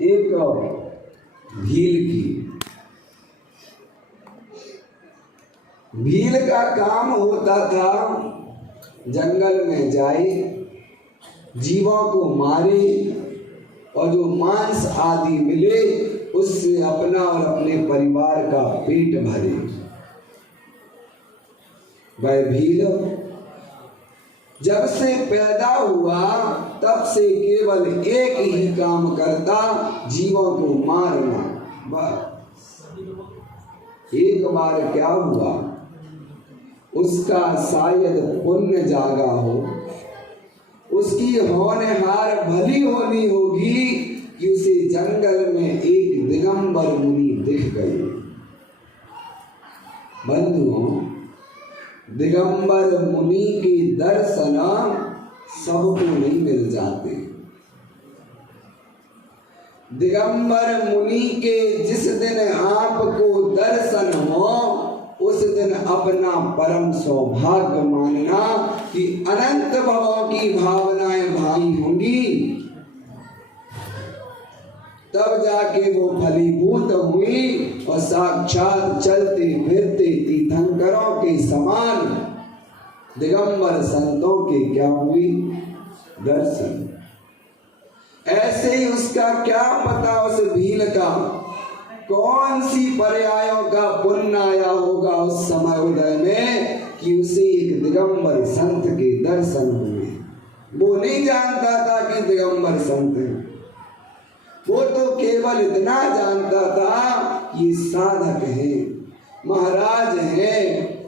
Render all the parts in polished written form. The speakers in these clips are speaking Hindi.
एक भील की। भील का काम होता था जंगल में जाए, जीवों को मारे और जो मांस आदि मिले उससे अपना और अपने परिवार का पेट भरे। वह भील जब से पैदा हुआ तब से केवल एक ही काम करता, जीवों को मारना। एक बार क्या हुआ, उसका शायद पुण्य जागा हो, उसकी होनहार भली होनी होगी कि उसे जंगल में एक दिगंबर मुनि दिख गए। बंधुओं, दिगंबर मुनि के दर्शन सबको नहीं मिल जाते। दिगंबर मुनि के जिस दिन आपको दर्शन हो उस दिन अपना परम सौभाग्य मानना कि अनंत भवों की भावनाएं भाई होंगी, तब जाके वो फलीभूत हुई और साक्षात चलते फिरते तीर्थंकरों के समान दिगंबर संतों के क्या हुई दर्शन। ऐसे ही उसका क्या पता उस भील का कौन सी पर्यायों का पुण्य आया होगा उस समय उदय में कि उसे एक दिगंबर संत के दर्शन हुए। वो नहीं जानता था कि दिगंबर संत है, वो तो केवल इतना जानता था कि साधक है, महाराज है,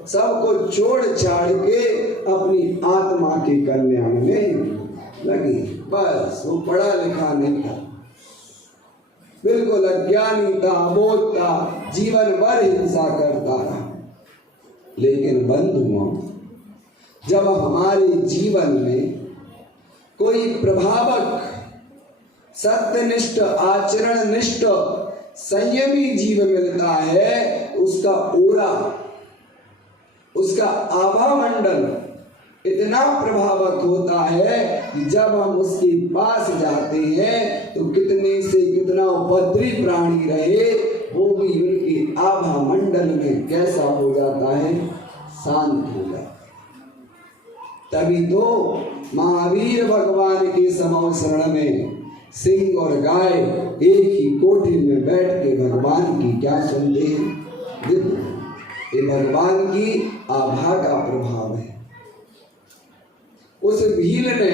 सबको छोड़ छाड़ के अपनी आत्मा के कल्याण में लगे। बस वो पढ़ा लिखा नहीं था, बिल्कुल अज्ञानी था, अबोध था, जीवन भर हिंसा करता रहा। लेकिन बंधुओं, जब हमारे जीवन में कोई प्रभावक सत्यनिष्ठ आचरणनिष्ठ संयमी जीव मिलता है, उसका ओरा, उसका आभा मंडल इतना प्रभावक होता है कि जब हम उसके पास जाते हैं तो कितने से कितना उपद्रवी प्राणी रहे वो भी उनके आभा मंडल में कैसा हो जाता है, शांत हो जाता है। तभी तो महावीर भगवान के समो शरण में सिंह और गाय एक ही कोठे में बैठ के भगवान की क्या सुनते हैं। देखो, ये भगवान की आभा का प्रभाव है। उस भील ने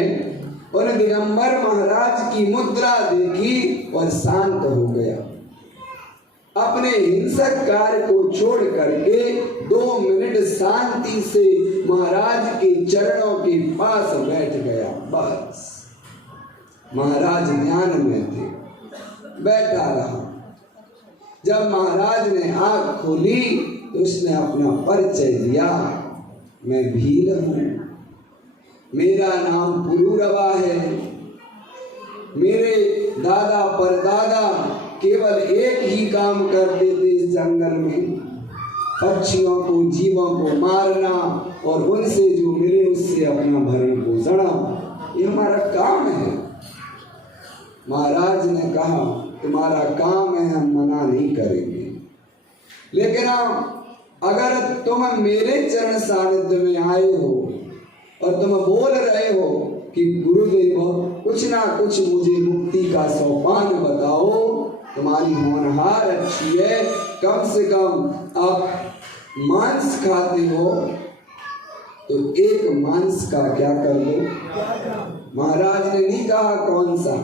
उन दिगंबर महाराज की मुद्रा देखी और शांत हो गया। अपने हिंसक कार्य को छोड़ करके 2 मिनट शांति से महाराज के चरणों के पास बैठ गया। बस महाराज ध्यान में थे, बैठा रहा। जब महाराज ने आंख खोली तो उसने अपना परिचय दिया, मैं भील हूँ, मेरा नाम पुरूरवा है, मेरे दादा परदादा केवल एक ही काम करते थे इस जंगल में, पक्षियों को जीवों को मारना और उनसे जो मिले उससे अपना भरण पोषण, ये हमारा काम है। महाराज ने कहा तुम्हारा काम है, हम मना नहीं करेंगे, लेकिन अगर तुम मेरे चरण सानिध्य में आए हो और तुम बोल रहे हो कि गुरुदेव कुछ ना कुछ मुझे मुक्ति का सोपान बताओ, तुम्हारी होनहार अच्छी है, कम से कम आप मांस खाते हो तो एक मांस का क्या कर लो। महाराज ने नहीं कहा कौन सा,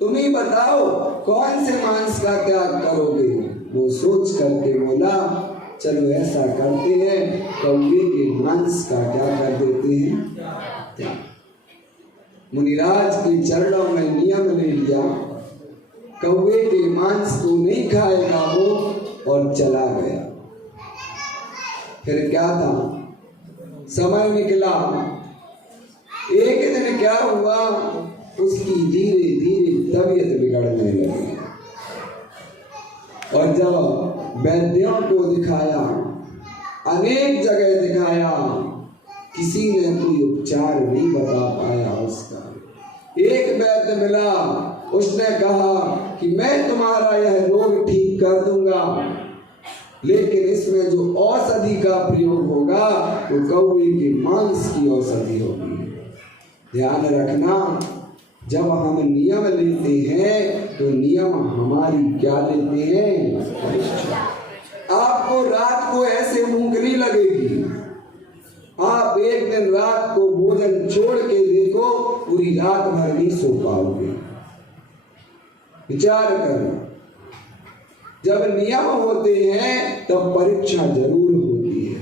तुम ही बताओ कौन से मांस का त्याग करोगे। वो सोच करके बोला चलो ऐसा करते हैं, कौवे के मांस का क्या कर देते हैं। मुनिराज के चरणों में नियम ले लिया, कौवे के मांस को नहीं खाएगा वो, और चला गया। फिर क्या था, समय निकला। एक दिन क्या हुआ, उसकी धीरे धीरे तबीयत बिगड़ने लगी और जब वैद्यों को दिखाया, अनेक जगह दिखाया, किसी ने कोई उपचार नहीं बता पाया उसका। एक वैद्य मिला, उसने कहा कि मैं तुम्हारा यह रोग ठीक कर दूंगा, लेकिन इसमें जो औषधि का प्रयोग होगा वो कौवे के मांस की औषधि होगी। ध्यान रखना, जब हम नियम लेते हैं तो नियम हमारी क्या लेते हैं? आपको रात को ऐसे भूख नहीं लगेगी, आप एक दिन रात को भोजन छोड़ के देखो, पूरी रात भर नहीं सो पाओगे। विचार करना, जब नियम होते हैं तब परीक्षा जरूर होती है,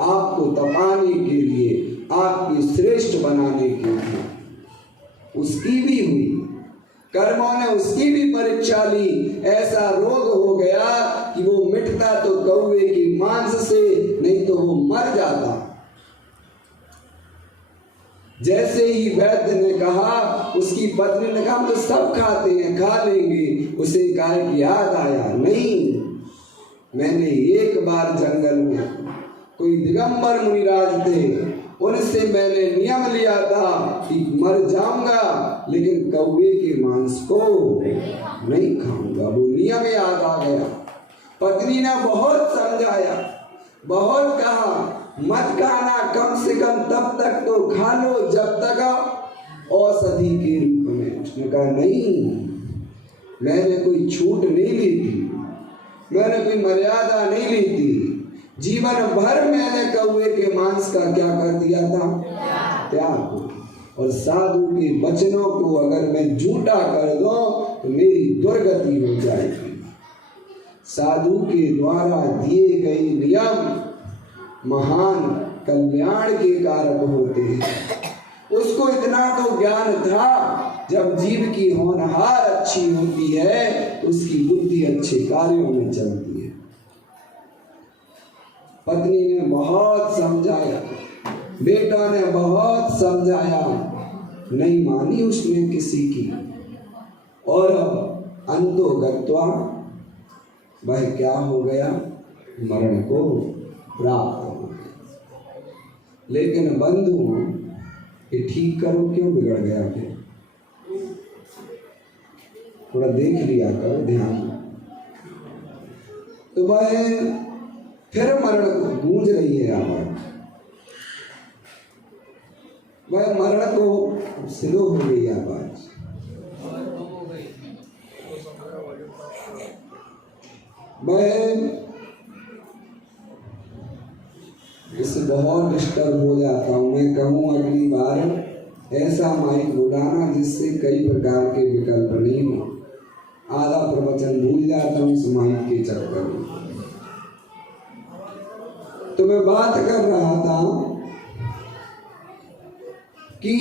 आपको तपाने के लिए, आपकी श्रेष्ठ बनाने के लिए। उसकी भी हुई, कर्मों ने उसकी भी परीक्षा ली। ऐसा रोग हो गया कि वो मिटता तो कौवे के मांस से, नहीं तो वो मर जाता। जैसे ही वैद्य ने कहा, उसकी पत्नी ने कहा हम तो सब खाते हैं, खा लेंगे। उसे कहा कि याद आया, नहीं, मैंने एक बार जंगल में कोई दिगंबर मुनिराज थे, उनसे मैंने नियम लिया था कि मर जाऊंगा लेकिन कौवे के मांस को नहीं खाऊंगा। वो नियम याद आ गया। पत्नी ने बहुत समझाया, बहुत कहा मत खाना, कम से कम तब तक तो खा लो जब तक औषधि के रूप में। उसने कहा नहीं, मैंने कोई छूट नहीं ली थी, मैंने कोई मर्यादा नहीं ली थी। जीवन भर मैंने कौवे के मांस का क्या कर दिया था? त्याग। और साधु के वचनों को अगर मैं झूठा कर दूं तो मेरी दुर्गति हो जाएगी। साधु के द्वारा दिए गए नियम महान कल्याण के कारक होते हैं। उसको इतना तो ज्ञान था, जब जीव की होनहार अच्छी होती है तो उसकी बुद्धि अच्छे कार्यों में चलती है। पत्नी ने बहुत समझाया, बेटा ने बहुत समझाया, नहीं मानी उसने किसी की, और अंतोगत्वा वह क्या हो गया? मरण को प्राप्त हो गया। लेकिन बंधु, ये ठीक करो क्यों बिगड़ गया? फिर थोड़ा देख लिया करो, ध्यान। तो वह फिर मरण को गूंज रही है आवाज, वह मरण को स्लो हो गई आवाज। मैं इससे बहुत डिस्टर्ब हो जाता हूँ। मैं कहूँ अगली बार ऐसा माइक बुलाना जिससे कई प्रकार के विकल्प नहीं हो। आधा प्रवचन भूल जाता हूँ इस माइक के चक्कर में। तो मैं बात कर रहा था कि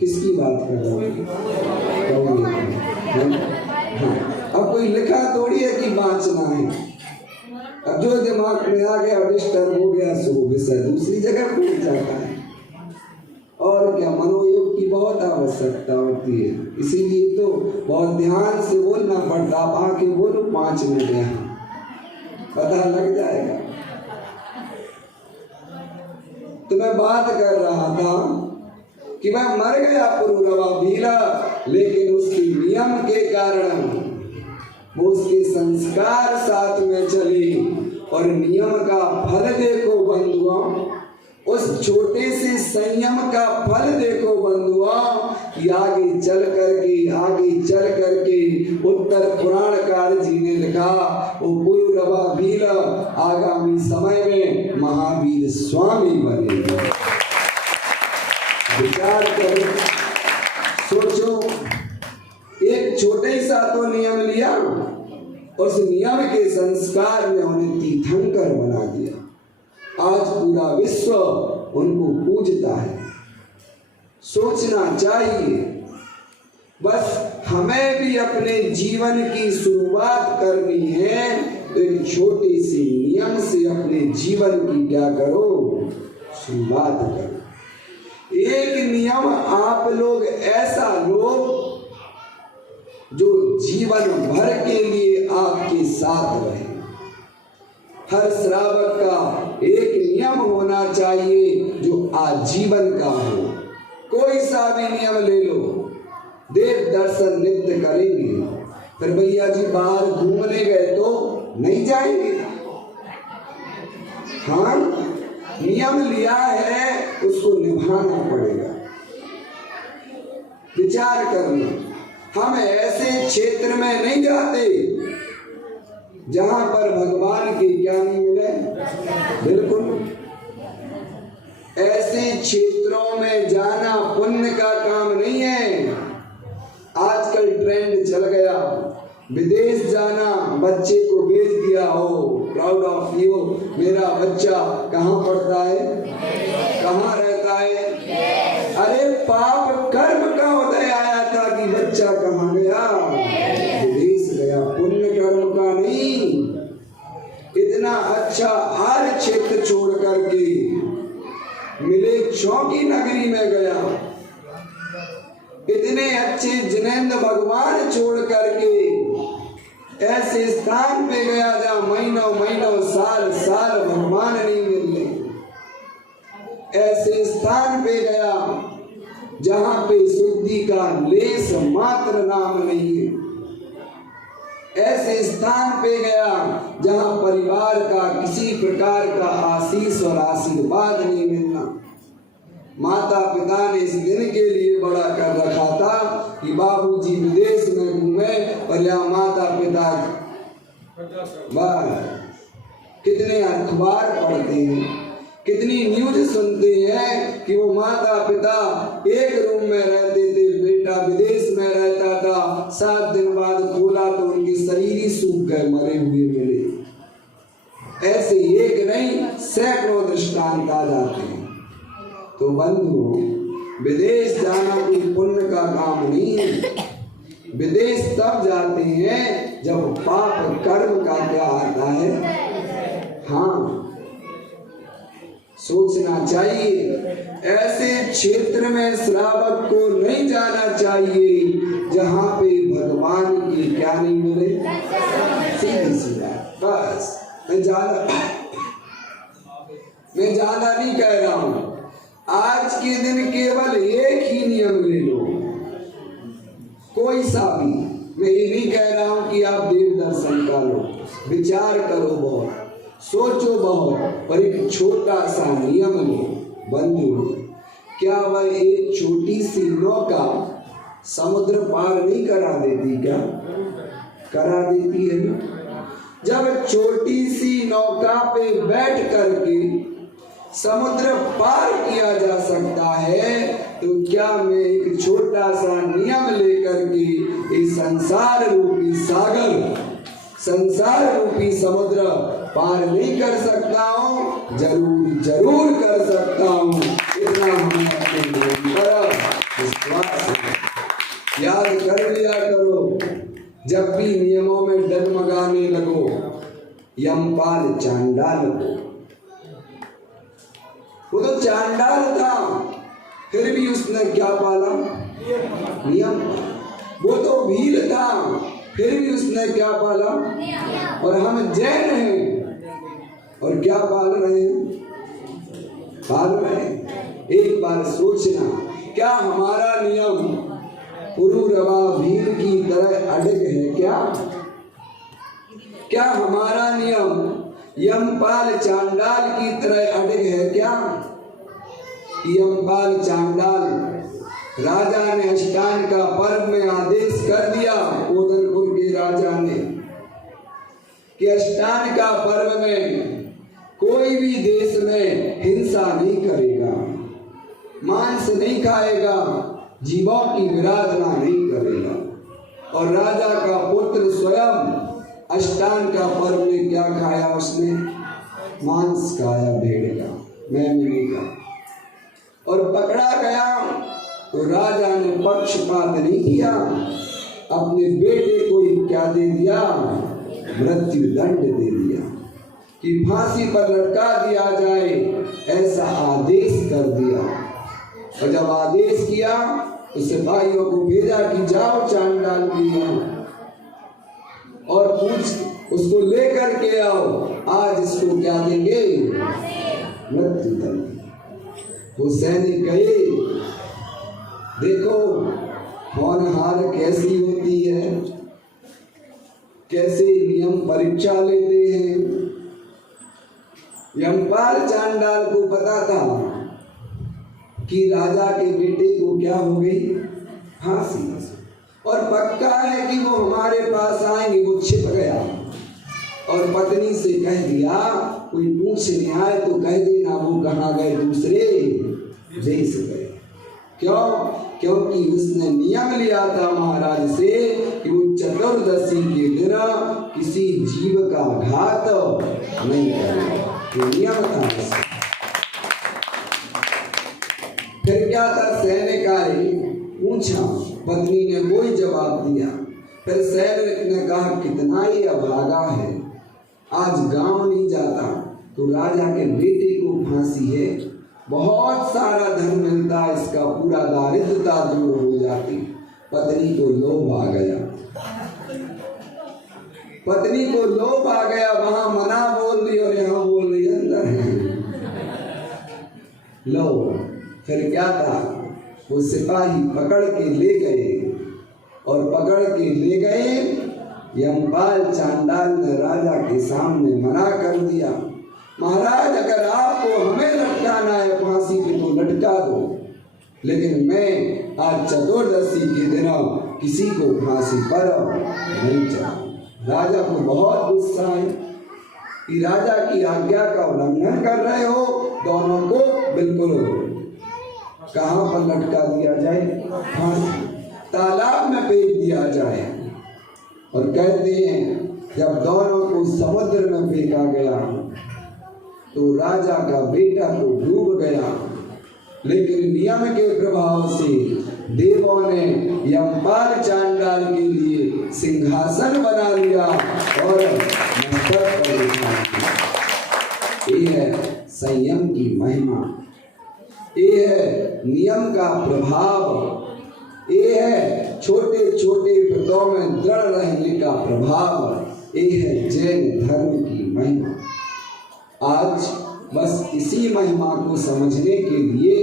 किसकी बात कर रहा हूँ? अब कोई लिखा थोड़ी है कि बाँचना है। अब जो दिमाग में आ गया, डिस्टर्ब हो गया, सो विषय दूसरी जगह पहुंच जाता है। और क्या, मनोयोग की बहुत आवश्यकता होती है, इसीलिए तो बहुत ध्यान से बोलना पड़ता। आप आके बोलो 5 मिनट, यहाँ पता लग जाएगा। तो मैं बात कर रहा था कि वह मर गया पुरुरवा भीला, लेकिन उसके नियम के कारण वो उसके संस्कार साथ में चले। और नियम का फल देखो बंधुओं, उस छोटे से संयम का फल देखो बंधुओं कि आगे चल करके उत्तर पुराणकार जी ने लिखा, वो पुरुरवा भीला आगामी समय में महावीर स्वामी बनेंगे। विचार करो, सोचो, एक छोटे सा तो नियम लिया, उस नियम के संस्कार ने उन्हें तीर्थंकर बना दिया। आज पूरा विश्व उनको पूजता है। सोचना चाहिए, बस हमें भी अपने जीवन की शुरुआत करनी है तो एक छोटे से नियम से अपने जीवन की क्या करो? शुरुआत करो। एक नियम आप लोग ऐसा लो जो जीवन भर के लिए आपके साथ रहे। हर श्रावक का एक नियम होना चाहिए जो आजीवन का हो। कोई सा भी नियम ले लो, देव दर्शन नित्य करेंगे। फिर भैया जी बाहर घूमने गए तो नहीं जाएंगे। हाँ, नियम लिया है उसको निभाना पड़ेगा। विचार करना, हम ऐसे क्षेत्र में नहीं जाते जहां पर भगवान की ज्ञान मिले, बिल्कुल। ऐसे क्षेत्रों में जाना पुण्य का काम नहीं है। आजकल ट्रेंड चल गया, विदेश जाना, बच्चे को भेज दिया हो, प्राउड ऑफ यू, मेरा बच्चा कहाँ पढ़ता है, कहाँ रहता है। अरे पाप कर्म का उदय आया था कि बच्चा कहाँ गया, विदेश गया, पुण्य कर्म का नहीं। इतना अच्छा आर्य क्षेत्र छोड़ करके मिले चौकी नगरी में गया, इतने अच्छे जिनेंद्र भगवान छोड़ करके ऐसे स्थान पे गया जहाँ महीनों महीनों साल साल भगवान नहीं मिलने। ऐसे स्थान पे गया जहाँ पे शुद्धि का लेस मात्र नाम नहीं है। ऐसे स्थान पे गया जहाँ परिवार का किसी प्रकार का आशीष और आशीर्वाद नहीं मिलना। माता पिता ने इस दिन के लिए बड़ा कर रखा था कि बाबूजी विदेश में घूमे, और यहाँ माता पिता कितने अखबार पढ़ते हैं, कितनी न्यूज सुनते हैं कि वो माता पिता एक रूम में रहते थे, बेटा विदेश में रहता था, 7 दिन बाद खोला तो उनके शरीर ही सूख गए, मरे हुए मिले। ऐसे एक नहीं सैकड़ों दृष्टांत आ जाते हैं। तो बंधु, विदेश जाना कोई पुण्य का काम नहीं है। विदेश तब जाते हैं जब पाप कर्म का क्या आता है। हाँ, सोचना चाहिए। ऐसे क्षेत्र में श्रावक को नहीं जाना चाहिए जहाँ पे भगवान की क्या नहीं मिले। सीधी सीधा बस। मैं ज्यादा नहीं कह रहा हूँ। आज के दिन केवल एक ही नियम ले लो, कोई सा भी। मैं ये नहीं कह रहा हूँ कि आप देव दर्शन कर लो, विचार करो बहुत, सोचो बहुत, पर एक छोटा सा नियम लो। बंधु, क्या वह एक छोटी सी नौका समुद्र पार नहीं करा देती? क्या करा देती है ना? जब छोटी सी नौका पे बैठ करके समुद्र पार किया जा सकता है, तो क्या मैं एक छोटा सा नियम लेकर के इस संसार रूपी सागर, संसार रूपी समुद्र पार नहीं कर सकता हूँ? जरूर जरूर कर सकता हूँ। इतना हमें अपने पर विश्वास है। याद कर लिया करो, जब भी नियमों में डगमगाने लगो, यमपाल चांडाल हो। वो तो चांडाल था, फिर भी उसने क्या पाला? नियम। वो तो भील था, फिर भी उसने क्या पाला? और हम जैन हैं और क्या पाल रहे हैं? पाल रहे हैं। एक बार सोचना, क्या हमारा नियम पुरुरवा भील की तरह अड़ग है? क्या हमारा नियम यमपाल चांडाल की तरह अड़ग है? क्या यमपाल चांडाल राजा ने अष्टान का पर्व में आदेश कर दिया, ओदनपुर के राजा ने, कि अष्टान का पर्व में कोई भी देश में हिंसा नहीं करेगा, मांस नहीं खाएगा, जीवों की विराधना नहीं करेगा। और राजा का पुत्र स्वयं अष्टान का पर्व में क्या खाया? उसने मांस खाया, भेड़ का, मेमने का, और पकड़ा गया तो राजा ने पक्षपात नहीं किया, अपने बेटे को ही क्या दे दिया? मृत्यु दंड दे दिया कि फांसी पर लटका दिया जाए, ऐसा आदेश कर दिया। और जब आदेश किया तो सिपाहियों को भेजा कि जाओ चांडाल के यहाँ और पूछ, उसको लेकर के आओ, आज इसको क्या देंगे? मृत्यु दंड। वो सैनिक गए, देखो होनहार कैसी होती है, कैसे नियम परीक्षा लेते हैं। यमपाल चांडाल को पता था कि राजा के बेटे को क्या हो गई, फांसी, और पक्का है कि वो हमारे पास आएंगे। वो छिप गया और पत्नी से कह दिया कोई पूछने आए तो कह देना वो कहाँ गए, दूसरे देश गए। क्यों? क्योंकि उसने नियम लिया था महाराज से कि वो चतुर्दशी के दिन किसी जीव का घात नहीं करेगा। ये नियम था। फिर क्या था, सैनिक आए, पूछा, पत्नी ने कोई जवाब दिया। फिर सैनिक ने कहा कितना ही अभागा है, आज गांव नहीं जाता तो राजा के बेटे को फांसी है, बहुत सारा धन मिलता है, इसका पूरा दारिद्रता दूर हो जाती। पत्नी को लोभ आ गया, पत्नी को लोभ आ गया, वहां मना बोल रही और यहाँ बोल रही अंदर है। लो फिर क्या था, वो सिपाही पकड़ के ले गए और पकड़ के ले गए। यमपाल चांडाल ने राजा के सामने मना कर दिया, महाराज अगर आपको हमें लटकाना है फांसी पे तो लटका दो, लेकिन मैं आज चतुर्दशी के दिन किसी को फांसी पर नहीं चढ़ाऊं। राजा को बहुत गुस्सा है कि राजा की आज्ञा का उल्लंघन कर रहे हो, दोनों को बिल्कुल कहाँ पर लटका दिया जाए, फांसी, तालाब में फेंक दिया जाए। और कहते हैं जब दोनों को समुद्र में फेंका गया तो राजा का बेटा तो डूब गया, लेकिन नियम के प्रभाव से देवों ने यमपाल चांडाल के लिए सिंहासन बना लिया और मस्तक पर बिठा दिया। ये है संयम की महिमा, ये है नियम का प्रभाव, ये है छोटे छोटे व्रतों में दृढ़ रहने का प्रभाव, ये है जैन धर्म की महिमा। आज बस इसी महिमा को समझने के लिए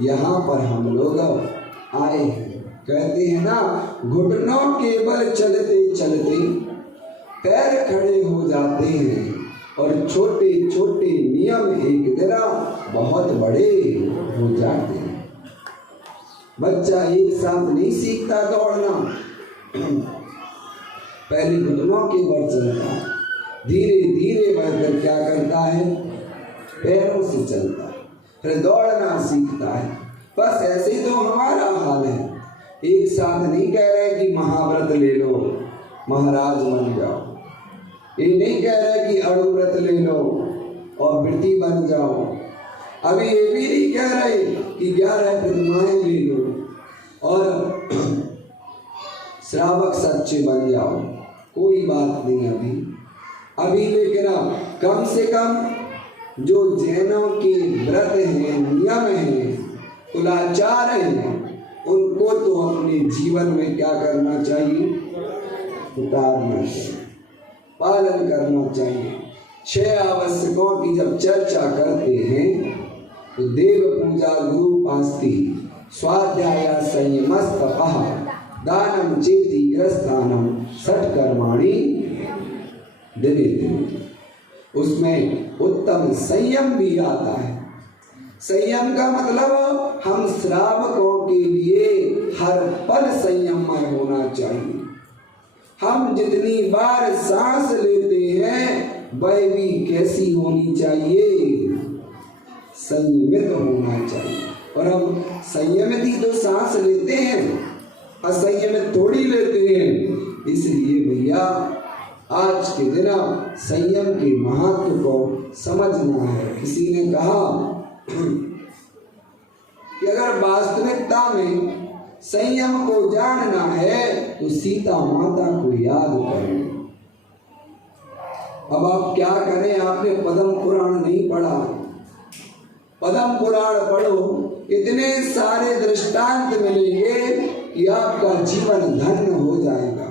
यहाँ पर हम लोग आए हैं। कहते हैं ना, घुटनों के बल चलते चलते पैर खड़े हो जाते हैं और छोटे छोटे नियम एक दिन बहुत बड़े हो जाते हैं। बच्चा एक साथ नहीं सीखता दौड़ना, पहले घुटनों के बल चलता है, धीरे धीरे बढ़कर क्या करता है, पैरों से चलता है, फिर दौड़ना सीखता है। बस ऐसे ही तो हमारा हाल है। एक साथ नहीं कह रहे कि महाव्रत ले लो महाराज बन जाओ, ये नहीं कह रहे कि अणुव्रत ले लो और वृत्ति बन जाओ, अभी ये भी नहीं कह रहे कि 11 प्रतिमाएं ले लो और श्रावक सच्चे बन जाओ, कोई बात नहीं अभी लेकिन कम से कम जो जैनों के व्रत हैं, नियम हैं, कुलाचार हैं, उनको तो अपने जीवन में क्या करना चाहिए, उतारना चाहिए, पालन करना चाहिए। 6 आवश्यकों की जब चर्चा करते हैं तो देव पूजा, गुरु पास्ति, स्वाध्याय, संयमस्तपः, दानम चेति ग्रस्थानम, षट्कर्माणि दिने दिने। उसमें उत्तम संयम भी आता है। संयम का मतलब हम श्रावकों के लिए हर पल संयममय होना चाहिए। हम जितनी बार सांस लेते हैं वह भी कैसी होनी चाहिए, संयमित होना चाहिए। और हम संयमित ही तो सांस लेते हैं, असंयमित थोड़ी लेते हैं। इसलिए भैया आज के दिन संयम के महत्व को समझना है। किसी ने कहा कि अगर वास्तविकता में संयम को जानना है तो सीता माता को याद करें। अब आप क्या करें, आपने पद्म पुराण नहीं पढ़ा, पद्म पुराण पढ़ो, इतने सारे दृष्टांत मिलेंगे कि आपका जीवन धन्य हो जाएगा।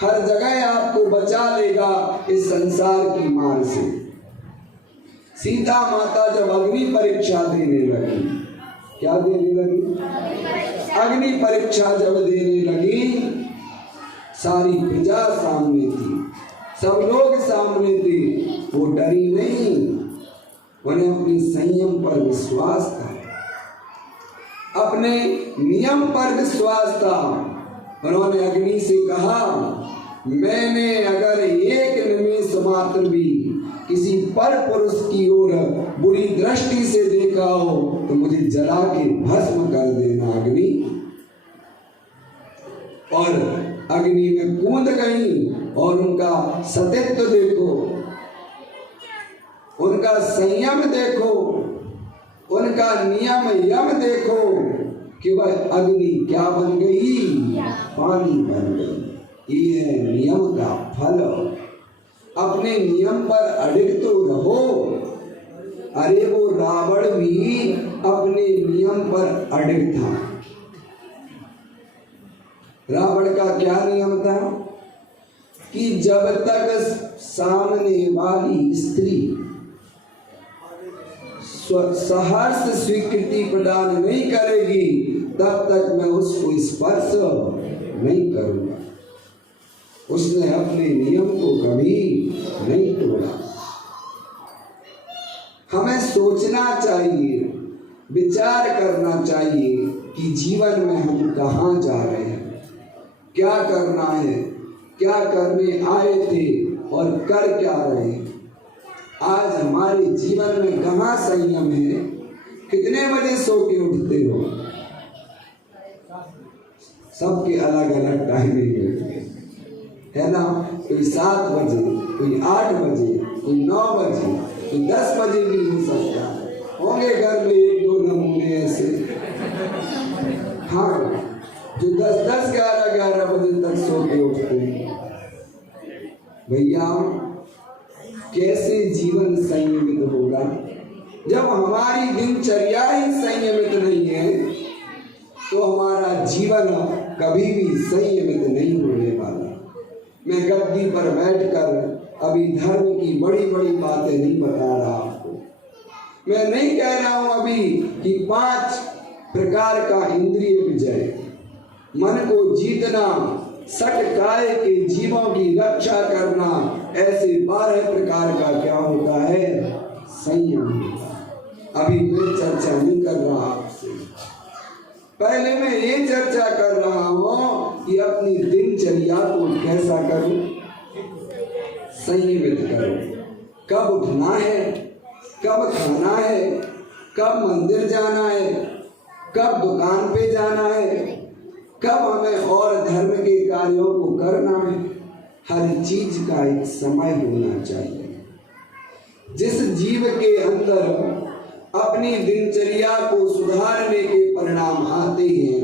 हर जगह आपको बचा लेगा इस संसार की मार से। सीता माता जब अग्नि परीक्षा देने लगी, क्या देने लगी? अग्नि परीक्षा जब देने लगी, सारी प्रजा सामने थी, सब लोग सामने थे, वो डरी नहीं, उन्हें अपने संयम पर विश्वास था, अपने नियम पर विश्वास था। उन्होंने अग्नि से कहा, मैंने अगर एक निमेष मात्र भी किसी पर पुरुष की ओर बुरी दृष्टि से देखा हो तो मुझे जला के भस्म कर देना अग्नि। और अग्नि में कूद गई और उनका सतीत्व देखो, उनका संयम देखो, उनका नियम यम देखो कि वह अग्नि क्या बन गई? पानी बन गई। ये है नियम का फल। अपने नियम पर अडिग तो रहो। अरे वो रावण भी अपने नियम पर अडिग था। रावण का क्या नियम था कि जब तक सामने वाली स्त्री सहर्ष स्वीकृति प्रदान नहीं करेगी तब तक मैं उसको स्पर्श नहीं करूंगा। उसने अपने नियम को कभी नहीं तोड़ा। हमें सोचना चाहिए, विचार करना चाहिए कि जीवन में हम कहाँ जा रहे हैं, क्या करना है, क्या करने आए थे और कर क्या रहे हैं। आज हमारे जीवन में कहाँ संयम है? कितने बजे सो के उठते हो? सबके अलग अलग टाइमिंग है ना। कोई 7 बजे, कोई 8 बजे, कोई 9 बजे, कोई 10 बजे भी हो सकता है। होंगे घर में 1-2 नमूने ऐसे, हाँ, जो 10-10, 11-11 बजे तक सो के उठते हैं। भैया कैसे जीवन संयमित होगा जब हमारी दिनचर्या ही संयमित नहीं है? तो हमारा जीवन कभी भी संयमित नहीं होने वाला। मैं गद्दी पर बैठकर अभी धर्म की बड़ी बड़ी बातें नहीं बता रहा आपको। मैं नहीं कह रहा हूं अभी कि 5 प्रकार का इंद्रिय विजय, मन को जीतना, सट काय के जीवों की रक्षा करना, ऐसे 12 प्रकार का क्या होता है? संयम। अभी मैं चर्चा नहीं कर रहा आपसे। पहले मैं ये चर्चा कर रहा हूं कि अपनी दिनचर्या को कैसा करूं? संयमित करो। कब उठना है, कब खाना है, कब मंदिर जाना है, कब दुकान पे जाना है, कब हमें और धर्म के कार्यों को करना है। हर चीज का एक समय होना चाहिए। जिस जीव के अंदर अपनी दिनचर्या को सुधारने के परिणाम आते हैं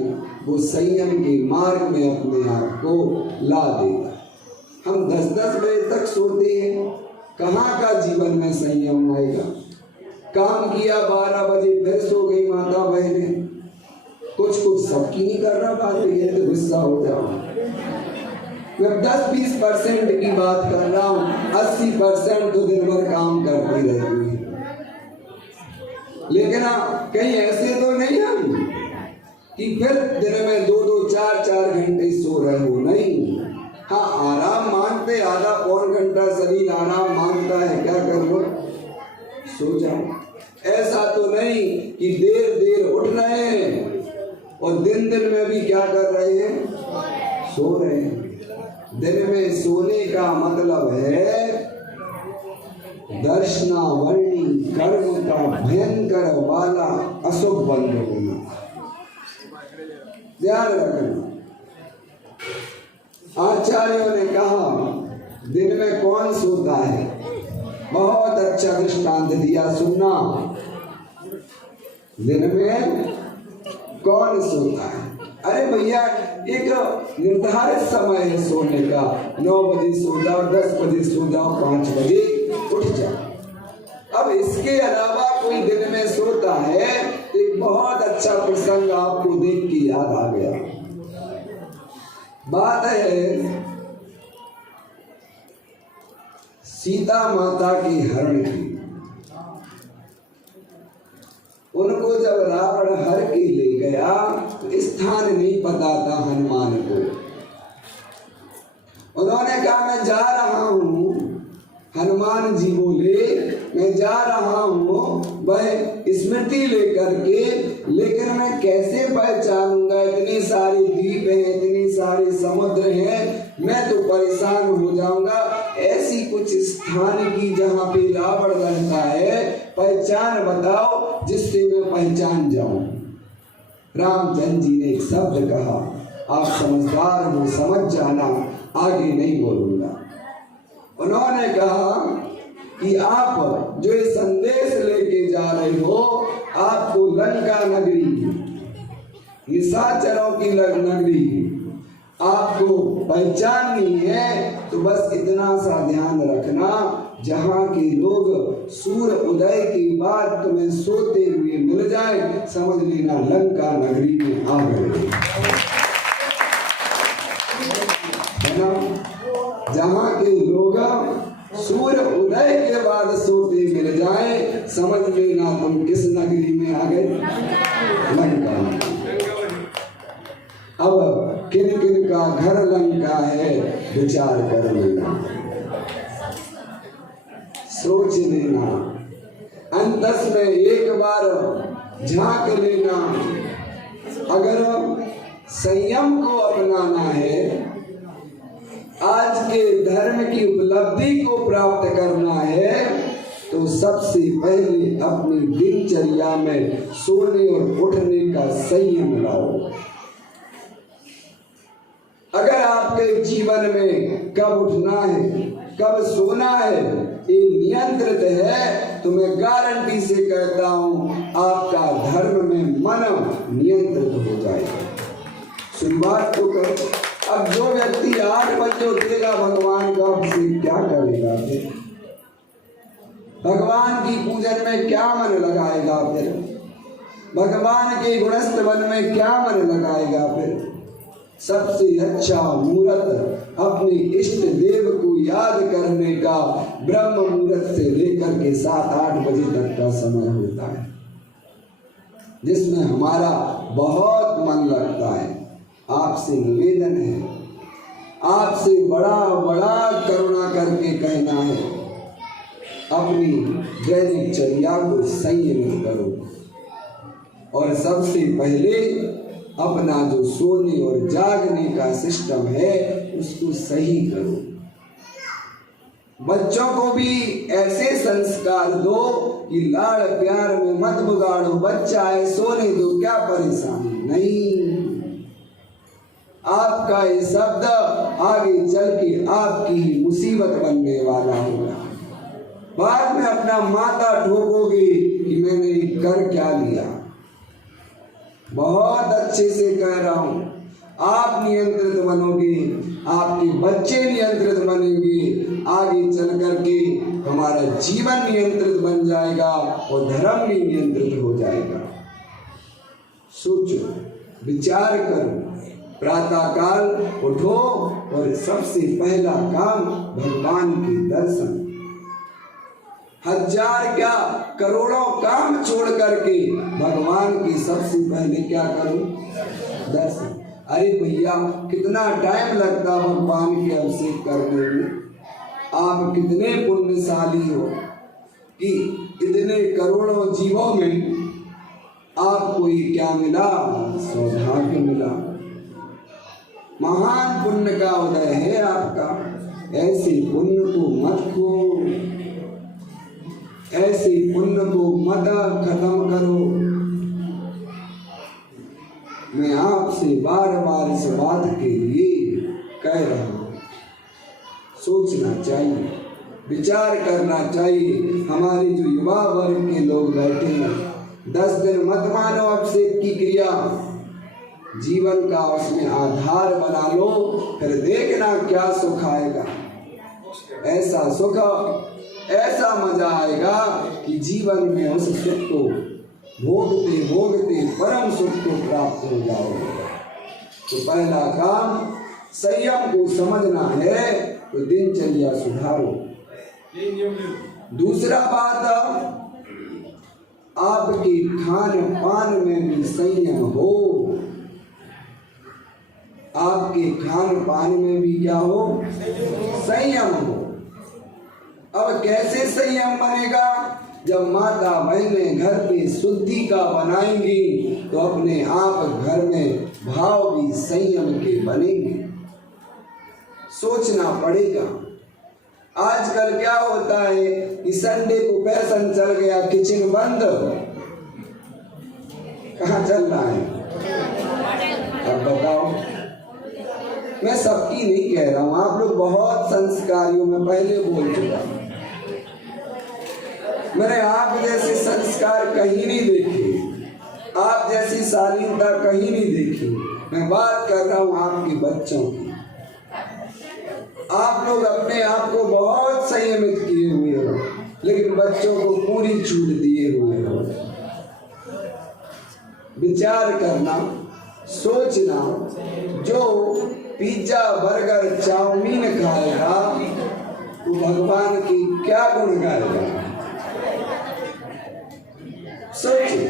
वो संयम के मार्ग में अपने आप को ला देगा। हम 10-10 बजे तक सोते हैं, कहाँ का जीवन में संयम आएगा? काम किया 12 बजे फिर सो गई माता बहने। कुछ सबकी नहीं कर रहा बात, ये तो गुस्सा हो जाओ। मैं 10-20% की बात कर रहा हूँ, 80% तो दिन भर काम करती रहती है। लेकिन कहीं ऐसे तो नहीं हम कि फिर दिन में 2-2, 4-4 घंटे सो रहे हो, नहीं। हाँ, आराम मांगते, आधा पौन घंटा शरीर आराम मांगता है, क्या कर लो, सो जाओ। ऐसा तो नहीं कि देर उठ रहे हैं और दिन में भी क्या कर रहे हैं? सो रहे हैं। दिन में सोने का मतलब है दर्शनावरणी कर्म का भयंकर वाला अशुभ बंद होना। ध्यान रखना। आचार्यों ने कहा दिन में कौन सोता है? बहुत अच्छा दृष्टांत दिया, सुनना। दिन में कौन सोता है? अरे भैया, एक निर्धारित समय है सोने का। 9 बजे सो जाओ, 10 बजे सो जाओ, 5 बजे उठ जाओ। अब इसके अलावा कोई दिन में सोता है, एक बहुत अच्छा प्रसंग आपको देख के याद आ गया। बात है सीता माता की हरण की। उनको जब रावण हर के ले गया तो स्थान नहीं पता था हनुमान को। उन्होंने कहा मैं जा रहा हूँ। हनुमान जी बोले मैं जा रहा हूँ वह स्मृति लेकर के, लेकिन मैं कैसे पहचानूंगा, इतनी सारी द्वीप हैं, इतनी सारे समुद्र हैं, मैं तो परेशान हो जाऊंगा। ऐसी कुछ स्थान की जहाँ पे रावण रहता है पहचान बताओ जिससे मैं पहचान जाऊं। रामचंद्र जी ने एक शब्द कहा, आप समझदार हो, समझ जाना, आगे नहीं बोलूंगा। उन्होंने कहा कि आप जो ये संदेश लेके जा रहे हो, आपको लंका नगरी, निशाचरों की नगरी आपको पहचाननी है, तो बस इतना सा ध्यान रखना, जहाँ के लोग सूर्य उदय के बाद तुम्हें सोते हुए मिल जाए, समझ लेना लंका नगरी में आ गए, है ना। जहाँ के लोग सूर्य उदय के बाद सोते मिल जाए, समझ लेना तुम किस नगरी में आ गए, लंका। अब किन किन का घर लंका है विचार कर लेना, सोच लेना, अंतस में एक बार झांक लेना। अगर संयम को अपनाना है, आज के धर्म की उपलब्धि को प्राप्त करना है, तो सबसे पहले अपनी दिनचर्या में सोने और उठने का संयम लाओ। अगर आपके जीवन में कब उठना है, कब सोना है, ये नियंत्रित है, तो मैं गारंटी से कहता हूं आपका धर्म में मन नियंत्रित हो जाएगा। शुरुआत तो करो। अब जो व्यक्ति 8 बजे उठेगा भगवान का अभिषेक क्या करेगा फिर? भगवान की पूजन में क्या मन लगाएगा फिर? भगवान के गुणस्तवन में क्या मन लगाएगा फिर? सबसे अच्छा मुहूर्त अपने इष्ट देव को याद करने का ब्रह्म मुहूर्त से लेकर के 7-8 बजे तक का समय होता है, जिसमें हमारा बहुत मन लगता है। आपसे निवेदन है, आपसे बड़ा बड़ा करुणा करके कहना है, अपनी दैनिक चर्या को संयमित करो और सबसे पहले अपना जो सोने और जागने का सिस्टम है उसको सही करो। बच्चों को भी ऐसे संस्कार दो कि लाड़ प्यार में मत बिगाड़ो, बच्चा है सोने दो, क्या परेशानी नहीं। आपका ये शब्द आगे चल के आपकी ही मुसीबत बनने वाला होगा। बाद में अपना माथा ठोकोगे कि मैंने कर क्या लिया। बहुत अच्छे से कह रहा हूं, आप नियंत्रित बनोगे, आपके बच्चे नियंत्रित बनेंगे, आगे चल करके हमारा जीवन नियंत्रित बन जाएगा और धर्म भी नियंत्रित हो जाएगा। सोचो, विचार करो, प्रातः काल उठो और सबसे पहला काम भगवान के दर्शन। हजार क्या करोड़ों काम छोड़ करके भगवान की सबसे पहले क्या करो, दर्शन। अरे भैया कितना टाइम लगता भगवान के अभिषेक करने में, आप कितने पुण्यशाली हो कि इतने करोड़ों जीवों में आपको ये क्या मिला, सौभाग्य मिला। महान पुण्य का उदय है आपका। ऐसे पुण्य को मत खो, ऐसे पुण्य को मत खत्म करो। मैं आपसे बार बार इस बात के लिए कह रहा हूं, सोचना चाहिए, विचार करना चाहिए। हमारे जो युवा वर्ग के लोग बैठे हैं, 10 दिन मत मानो अभिषेक की क्रिया, जीवन का उसमें आधार बना लो, फिर देखना क्या सुख आएगा। ऐसा सुख, ऐसा मजा आएगा कि जीवन में उस सुख को भोगते भोगते परम सुख को प्राप्त हो जाओगे। तो पहला काम संयम को समझना है, तो दिनचर्या सुधारो। दूसरा बात, आपके खान पान में भी संयम हो, आपके खान पान में भी क्या हो, संयम हो। अब कैसे संयम बनेगा? जब माता बहनें घर पे शुद्धि का बनाएंगी तो अपने आप घर में भाव भी संयम के बनेंगे। सोचना पड़ेगा। आजकल क्या होता है कि संडे को फैशन चल गया, किचन बंद। कहाँ चल रहा है? अब बताओ। मैं सबकी नहीं कह रहा हूँ, आप लोग बहुत संस्कारियों में पहले बोल चुका। मैंने आप जैसे संस्कार कहीं नहीं देखे, आप जैसी शालीनता कहीं नहीं देखी। मैं बात कर रहा हूँ आपके बच्चों की। आप लोग अपने आप को बहुत संयमित किए हुए हो, लेकिन बच्चों को पूरी छूट दिए हुए हो। विचार करना, सोचना, जो पिज्जा बर्गर चाउमीन खाएगा वो भगवान की क्या गुण गाएगा? सोचिए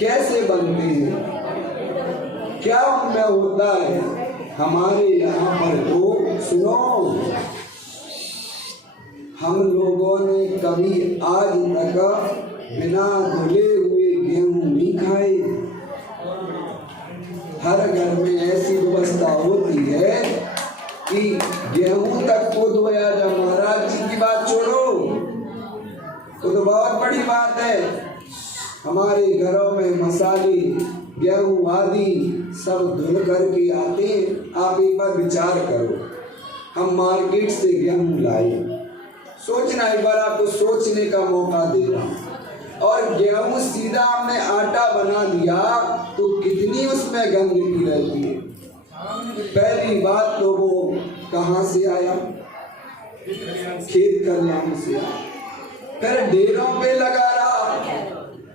कैसे बनते हैं, क्या उनमें होता है। हमारे यहाँ पर तो सुनो, हम लोगों ने कभी आज तक बिना धुले हुए गेहूं नहीं खाए। हर घर में ऐसी व्यवस्था होती है कि गेहूं तक को धोया जाए। महाराज जी की बात छोड़ो, तो बहुत बड़ी बात है। हमारे घरों में मसाले, गेहूं आदि सब धुल करके आते हैं। आप एक बार विचार करो, हम मार्केट से गेहूं लाए, सोचना, एक बार आपको सोचने का मौका दे रहा हूं। और गेहूं सीधा हमने आटा बना दिया तो कितनी उसमें गंदगी रहती है। पहली बात तो वो कहाँ से आया? खेत खलिहान से। फिर ढेरों पे लगा रहा,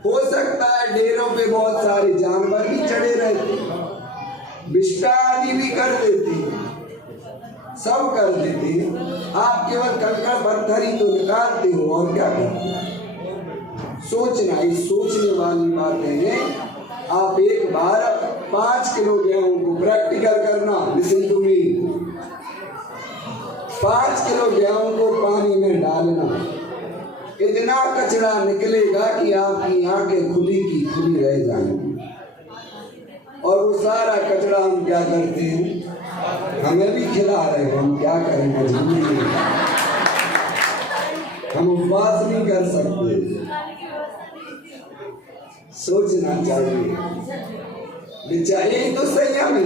हो सकता है ढेरों पे बहुत सारे जानवर भी चढ़े रहते, विष्टा आदि भी कर देते, सब कर देते। आप केवल कंकड़ पत्थर ही तो निकालते हो और क्या करते हो? सोचना, ये सोचने वाली बातें हैं। आप एक बार 5 किलो गेहूं को प्रैक्टिकल करना, लिसन टू मी। 5 किलो गेहूं को पानी में डालना, इतना कचरा निकलेगा कि आपकी आंखें खुली की खुली रह जाएंगी। और वो सारा कचरा हम क्या करते हैं? हमें भी खिला रहे हो, हम क्या करें? मजबूरी है, हम उपवास नहीं कर सकते। सोचना चाहिए, विचार, यही तो संयम है।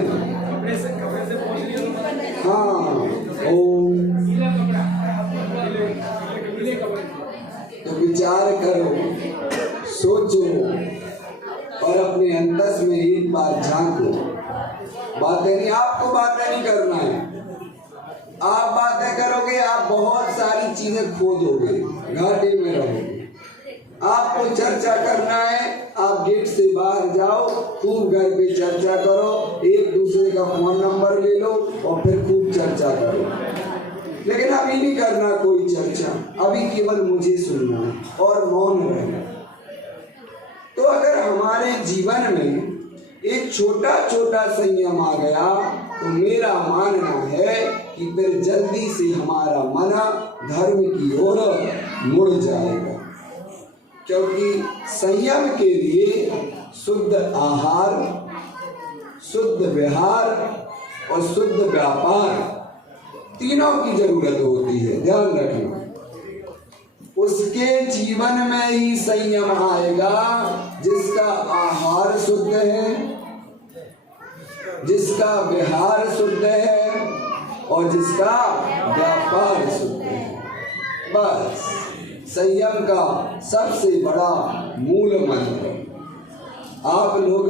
हाँ, तो विचार करो, सोचो और अपने अंतस में एक बार झांको। बातें नहीं, आपको बातें नहीं करना है। आप बातें करोगे, आप बहुत सारी चीजें खो दोगे, घाटे में रहोगे। आपको चर्चा करना है, आप गेट से बाहर जाओ, खूब घर पे चर्चा करो, एक दूसरे का फोन नंबर ले लो और फिर खूब चर्चा करो। लेकिन अभी नहीं करना कोई चर्चा, अभी केवल मुझे सुनना है और मौन रहना। तो अगर हमारे जीवन में एक छोटा छोटा संयम आ गया तो मेरा मानना है कि फिर जल्दी से हमारा मन धर्म की ओर मुड़ जाएगा। क्योंकि संयम के लिए शुद्ध आहार, शुद्ध विहार और शुद्ध व्यापार, तीनों की जरूरत होती है, ध्यान रखना। उसके जीवन में ही संयम आएगा जिसका आहार शुद्ध है, जिसका विहार शुद्ध है और जिसका व्यापार शुद्ध है। बस संयम का सबसे बड़ा मूल मंत्र। आप लोग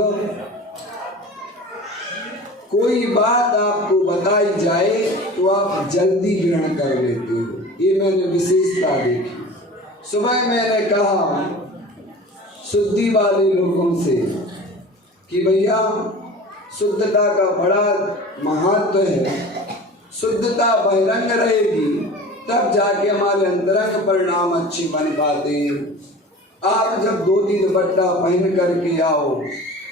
कोई बात आपको बताई जाए तो आप जल्दी ग्रहण कर लेते हो, ये मैंने विशेषता देखी। सुबह मैंने कहा शुद्धि वाले लोगों से कि भैया शुद्धता का बड़ा महत्व है, शुद्धता बहिरंग रहेगी तब जाके हमारे अंतरंग परिणाम अच्छे बन पाते हैं। आप जब धोती दुपट्टा पहन करके आओ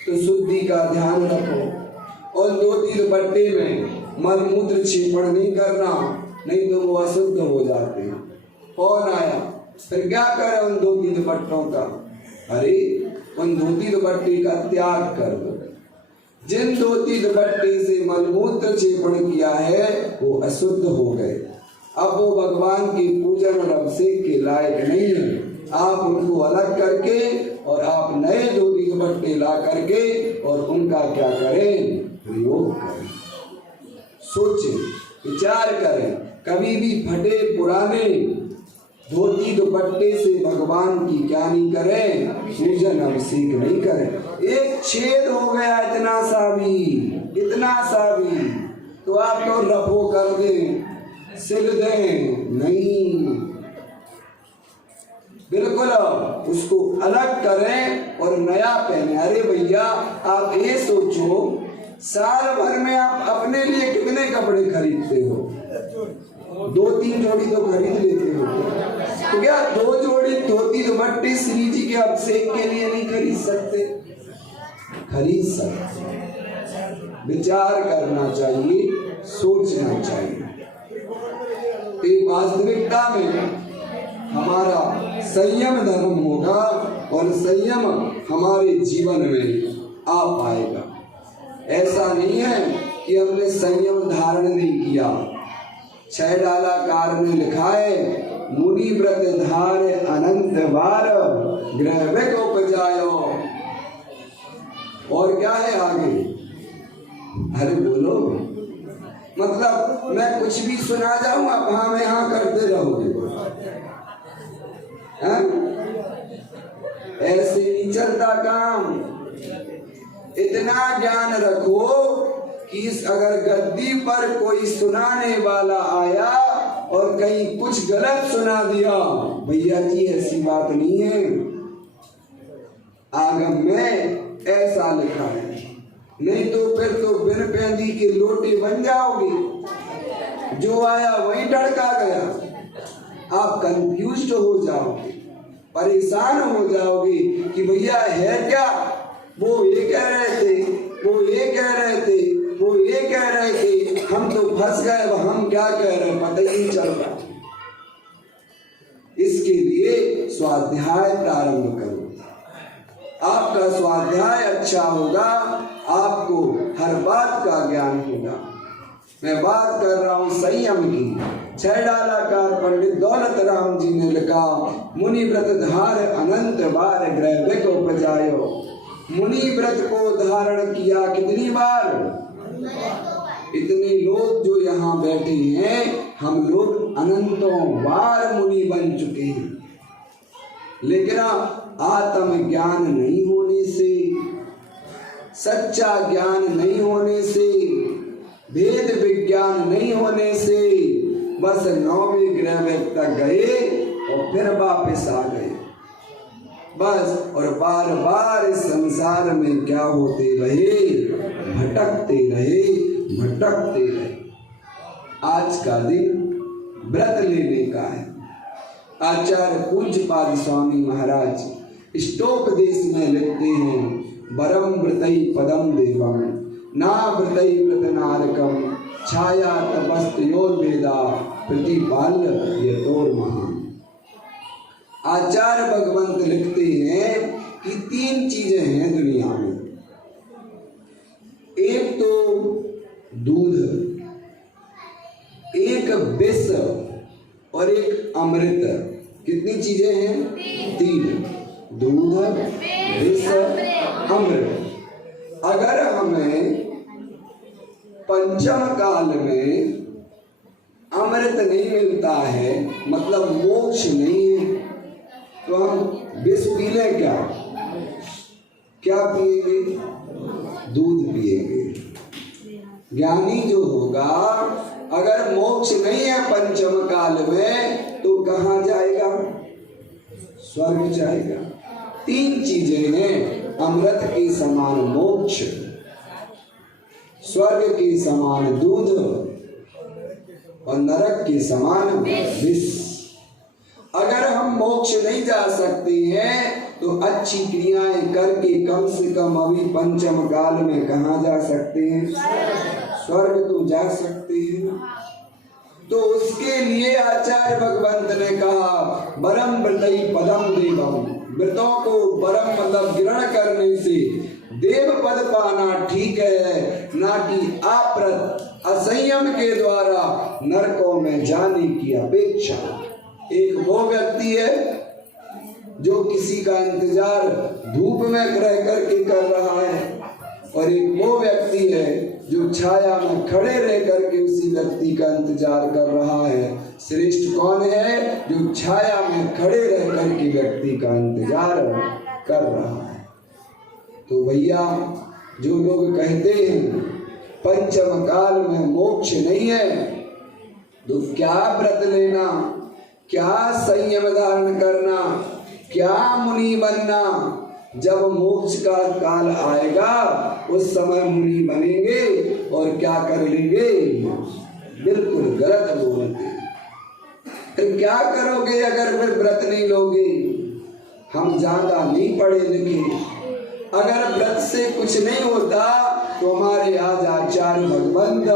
तो शुद्धि का ध्यान रखो और धोती दुपट्टे में मल मूत्र छीपण नहीं करना, नहीं तो वो अशुद्ध हो जाते हैं। कौन आया? फिर क्या करे उन धोती दुपट्टों का? अरे उन धोती दुपट्टे का त्याग कर दो। जिन धोती दुपट्टे से मलमूत्र छेपण किया है वो अशुद्ध हो गए, अब वो भगवान की पूजन और अभिषेक के लायक नहीं है। आप उनको अलग करके और आप नए धोती दुपट्टे ला करके और उनका क्या करें? प्रयोग करें। सोचें, विचार करें, कभी भी फटे पुराने धोती दुपट्टे से भगवान की क्या नहीं करें? पूजन अभिषेक नहीं करें। एक छेद हो गया इतना सा भी तो आप तो रफो कर दें, सिल दें, नहीं, बिल्कुल उसको अलग करें और नया पहने। अरे भैया आप ये सोचो, साल भर में आप अपने लिए कितने कपड़े खरीदते हो? 2-3 जोड़ी तो खरीद लेते हो, तो क्या 2 जोड़ी धोती दुपट्टे श्री जी के अभिषेक के लिए नहीं खरीद सकते? खरीद सकते। विचार करना चाहिए, सोचना चाहिए। तो वास्तविकता में हमारा संयम धर्म होगा और संयम हमारे जीवन में आ पाएगा। ऐसा नहीं है कि हमने संयम धारण नहीं किया। 6 डालाकार ने लिखा है, मुनि व्रत धार अनंत बार ग्रह को उपजायो। और क्या है आगे? अरे बोलो, मतलब मैं कुछ भी सुना जाऊं आप हाँ में हाँ करते रहोगे? ऐसे नहीं चलता काम। इतना ज्ञान रखो कि अगर गद्दी पर कोई सुनाने वाला आया और कहीं कुछ गलत सुना दिया, भैया जी ऐसी बात नहीं है, आगम में ऐसा लिखा है, नहीं तो फिर तो बिन पेंदी के लोटे बन जाओगे। जो आया वही ढड़का गया। आप कंफ्यूज्ड हो जाओगे, परेशान हो जाओगे कि भैया है क्या? वो ये कह रहे थे, वो ये कह रहे थे, वो ये कह रहे थे, हम तो फंस गए, हम क्या कह रहे हैं पता ही नहीं चल रहा। इसके लिए स्वाध्याय प्रारंभ करो। आपका स्वाध्याय अच्छा होगा, आपको हर बात का ज्ञान होगा। मैं बात कर रहा हूँ संयम की। 6 डालाकार पंडित दौलत राम जी ने लिखा, मुनि व्रत धार अनंत बार ग्रह को उपजायो। मुनि व्रत को धारण किया कितनी बार? इतने लोग जो यहाँ बैठे हैं, हम लोग अनंतों बार मुनि बन चुके हैं। लेकिन आत्म ज्ञान नहीं होने से, सच्चा ज्ञान नहीं होने से, भेद विज्ञान नहीं होने से बस 9वें ग्रह तक गए और फिर वापस आ गए बस। और बार बार इस संसार में क्या होते रहे? भटकते रहे। आज का दिन व्रत लेने का है। आचार्य पूज्यपाद स्वामी महाराज इष्टोपदेश में लिखते हैं, वरम व्रतई पदम देवम ना व्रतई व्रत नारकम छाया तपस्तयोर वेदा प्रतिपाल्य यतोर महान। आचार्य भगवंत लिखते हैं कि 3 चीजें हैं दुनिया में। एक तो दूध, एक विष और एक अमृत। कितनी चीजें हैं? 3। दूध, विष, अमृत। अगर हमें पंचम काल में अमृत नहीं मिलता है, मतलब मोक्ष नहीं है, तो हम विष पी लें क्या पिएंगे? दूध पिएंगे। ज्ञानी जो होगा, अगर मोक्ष नहीं है पंचम काल में, तो कहाँ जाएगा? स्वर्ग जाएगा। 3 चीजें हैं, अमृत के समान मोक्ष, स्वर्ग के समान दूध और नरक के समान विष। अगर हम मोक्ष नहीं जा सकते हैं तो अच्छी क्रियाएं करके कम से कम अभी पंचम काल में कहाँ जा सकते हैं? स्वर्ग तो जा सकते हैं। तो उसके लिए आचार्य भगवंत ने कहा वरम व्रतई पदम देवम, व्रतों को वरम मतलब ग्रहण करने से देव पद पाना ठीक है, ना कि आप्रत असंयम के द्वारा नरकों में जाने की अपेक्षा। एक वो व्यक्ति है जो किसी का इंतजार धूप में रह करके कर रहा है, और एक वो व्यक्ति है जो छाया में खड़े रह करके उसी व्यक्ति का इंतजार कर रहा है। श्रेष्ठ कौन है? जो छाया में खड़े रह करके व्यक्ति का इंतजार कर रहा है। तो भैया जो लोग कहते हैं पंचम काल में मोक्ष नहीं है, तो क्या व्रत लेना, क्या संयम धारण करना, क्या मुनि बनना? जब मोक्ष का काल आएगा उस समय मुनि बनेंगे और क्या कर लेंगे? बिल्कुल गलत बोलते। फिर क्या करोगे अगर फिर व्रत नहीं लोगे? हम ज्यादा नहीं पढ़े लिखे, अगर व्रत से कुछ नहीं होता तो हमारे आज आचार्य भगवंत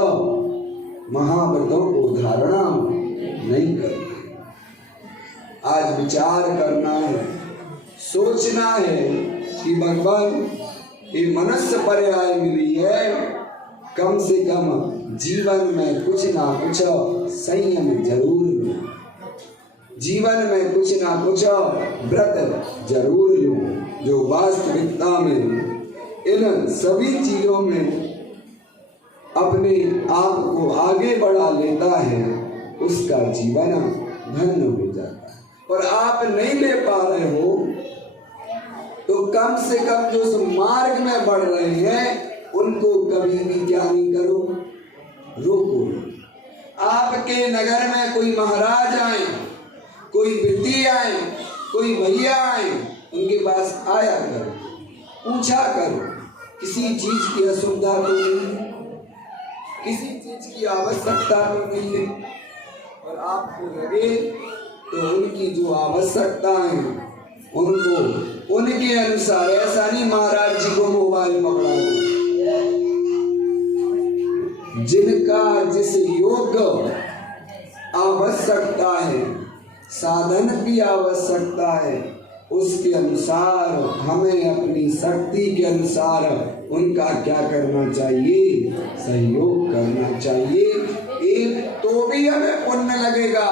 महाव्रतों को धारणा नहीं करते। आज विचार करना है, सोचना है कि भगवान ये मनुष्य पर्याय मिली है, कम से कम जीवन में कुछ ना कुछ संयम जरूर लो, जीवन में कुछ ना कुछ व्रत जरूर लो, जो वास्तविकता में इन सभी चीजों में अपने आप को आगे बढ़ा लेता है, उसका जीवन धन्य हो जाता है। और आप नहीं ले पा रहे हो तो कम से कम जो उस मार्ग में बढ़ रहे हैं उनको कभी भी क्या नहीं करो, रोको। आपके नगर में कोई महाराज आए, कोई वृद्धि आए, कोई भैया आए, उनके पास आया करो, पूछा करो, किसी चीज की असुविधा तो नहीं, किसी चीज की आवश्यकता तो नहीं है। और आपको लगे तो उनकी जो आवश्यकता है उनको उनके अनुसार, ऐसा नहीं महाराज जी को मोबाइल पकड़ा दो, जिनका जिस योग्य आवश्यकता है, साधन की आवश्यकता है, उसके अनुसार हमें अपनी शक्ति के अनुसार उनका क्या करना चाहिए? सहयोग करना चाहिए। एक तो भी हमें पुण्य लगेगा।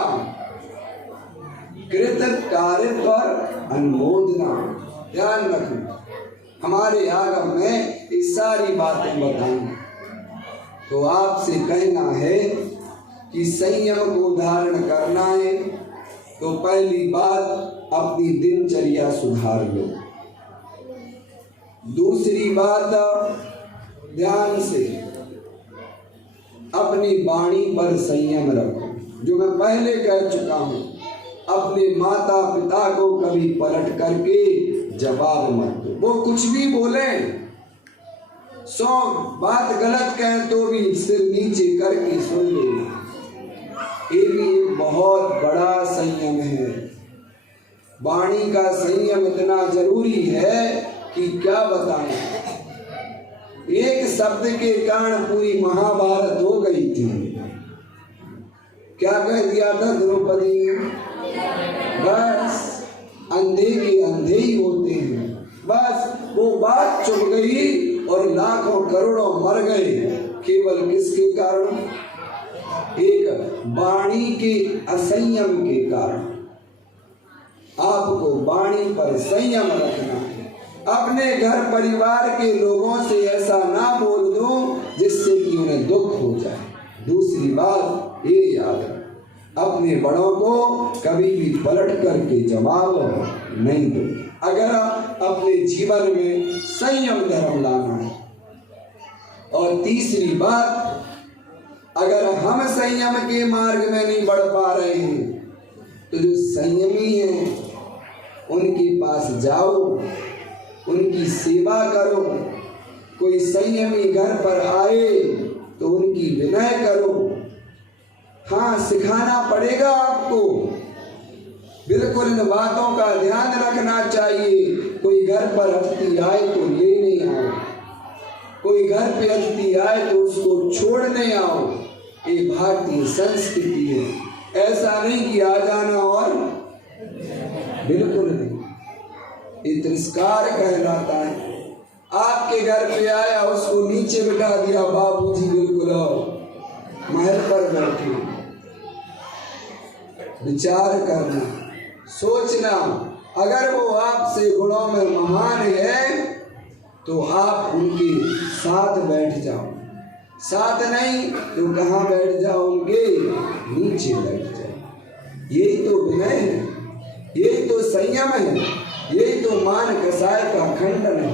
कृत कार्य पर अनुमोदना, ध्यान रखना, हमारे आगम में ये सारी बातें बताएंगे। तो आपसे कहना है कि संयम को धारण करना है तो पहली बात अपनी दिनचर्या सुधार लो। दूसरी बात, ध्यान से अपनी वाणी पर संयम रखो। जो मैं पहले कह चुका हूं, अपने माता पिता को कभी पलट करके जवाब मत दो। वो कुछ भी बोले, 100 बात गलत कहें तो भी सिर नीचे करके सुन लेना। ये भी एक बहुत बड़ा संयम है। वाणी का संयम इतना जरूरी है कि क्या बताएं। एक शब्द के कारण पूरी महाभारत हो गई थी। क्या कह दिया था द्रौपदी ने? बस अंधे के अंधे ही होते हैं। बस वो बात चुप गई और लाखों करोड़ों मर गए। केवल किसके कारण? एक वाणी के असंयम के कारण। आपको वाणी पर संयम रखना है। अपने घर परिवार के लोगों से ऐसा ना बोल दो जिससे कि उन्हें दुख हो जाए। दूसरी बात ये याद रखो, अपने बड़ों को कभी भी पलट करके जवाब नहीं दो। अगर अपने जीवन में संयम धर्म लाना है। और तीसरी बात, अगर हम संयम के मार्ग में नहीं बढ़ पा रहे हैं तो जो संयमी हैं उनके पास जाओ, उनकी सेवा करो। कोई संयमी घर पर आए तो उनकी विनय करो। हाँ, सिखाना पड़ेगा आपको, बिल्कुल इन बातों का ध्यान रखना चाहिए। कोई घर पर अतिथि आए तो लेने आओ, कोई घर पे अतिथि आए तो उसको छोड़ने आओ। ये भारतीय संस्कृति है। ऐसा नहीं कि आ जाना और बिल्कुल नहीं, ये तिरस्कार कहलाता है। आपके घर पे आया, उसको नीचे बिठा दिया, बाबूजी बिल्कुल आओ, महल पर बैठे। विचार करना, सोचना, अगर वो आपसे गुणों में महान है तो आप उनके साथ बैठ जाओ, साथ नहीं तो कहाँ बैठ जाओ, उनके नीचे बैठ जाओ। यही तो विनय है, यही तो संयम है, यही तो मान कसाय का खंडन है।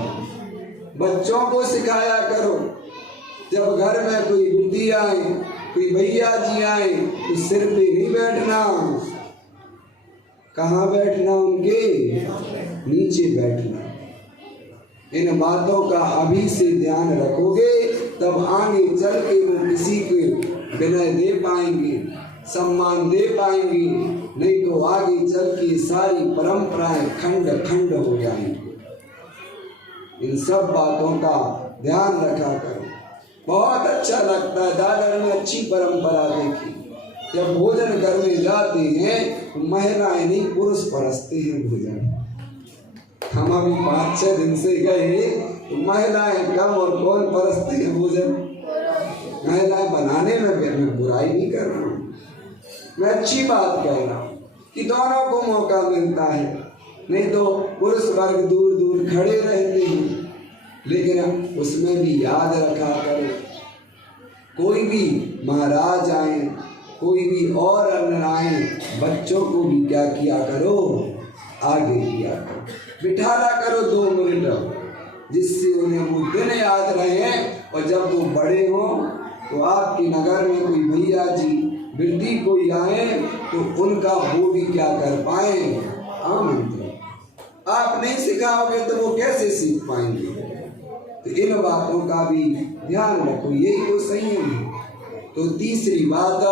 बच्चों को सिखाया करो, जब घर में कोई बुद्धि आए, कोई भैया जी आए तो सिर पे नहीं बैठना, कहाँ बैठना, उनके नीचे बैठना। इन बातों का अभी से ध्यान रखोगे तब आगे चल के वो किसी को विनय दे पाएंगे, सम्मान दे पाएंगे। नहीं तो आगे चल के सारी परंपराएं खंड खंड हो जाएंगी। इन सब बातों का ध्यान रखा करो। बहुत अच्छा लगता है, दादर में अच्छी परंपरा देखी, जब भोजन करने जाते हैं तो महिलाएं नहीं पुरुष परसते हैं भोजन। हम अभी 5-6 दिन से गए तो महिलाएं कम और कौन परसते हैं भोजन। महिलाएं बनाने में मैं बुराई नहीं कर रहा हूँ, मैं अच्छी बात कह रहा हूँ कि दोनों को मौका मिलता है। नहीं तो पुरुष वर्ग दूर दूर खड़े रहते हैं, लेकिन उसमें भी याद रखा करो, कोई भी महाराज आए, कोई भी और अन्य आए, बच्चों को भी क्या किया करो, आगे किया करो, बिठाला करो 2 मिनट, जिससे उन्हें वो दिन याद रहे। और जब वो बड़े हों तो आपके नगर में कोई भैया जी वृद्धि कोई आए तो उनका वो भी क्या कर पाए, आमंत्रण। आप नहीं सिखाओगे तो वो कैसे सीख पाएंगे। तो इन बातों का भी ध्यान रखो, यही तो संयम है। तो तीसरी बात,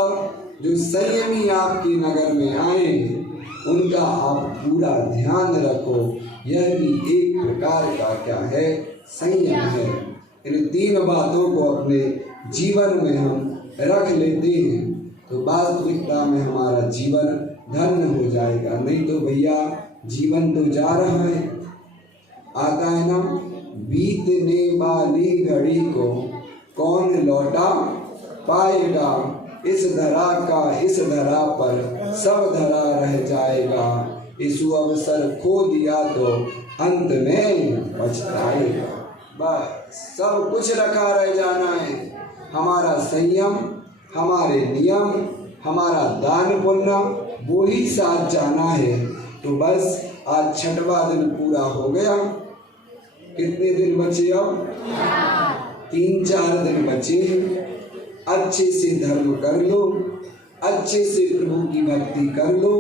जो संयमी आपके नगर में आए उनका आप पूरा ध्यान रखो। यह भी एक प्रकार का क्या है, संयम है। इन 3 बातों को अपने जीवन में हम रख लेते हैं तो वास्तविकता में हमारा जीवन धन्य हो जाएगा। नहीं तो भैया जीवन तो जा रहा है, आता है ना, बीतने वाली घड़ी को कौन लौटा पाएगा, इस धरा का इस धरा पर सब धरा रह जाएगा, इस अवसर खो दिया तो अंत में पछताएगा। बस सब कुछ रखा रह जाना है, हमारा संयम, हमारे नियम, हमारा दान पुण्य वो ही साथ जाना है। तो बस आज 6वां दिन पूरा हो गया। कितने दिन बचे, अब 3-4 दिन बचे। अच्छे से धर्म कर लो, अच्छे से प्रभु की भक्ति कर लो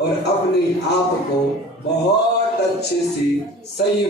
और अपने आप को बहुत अच्छे से संयम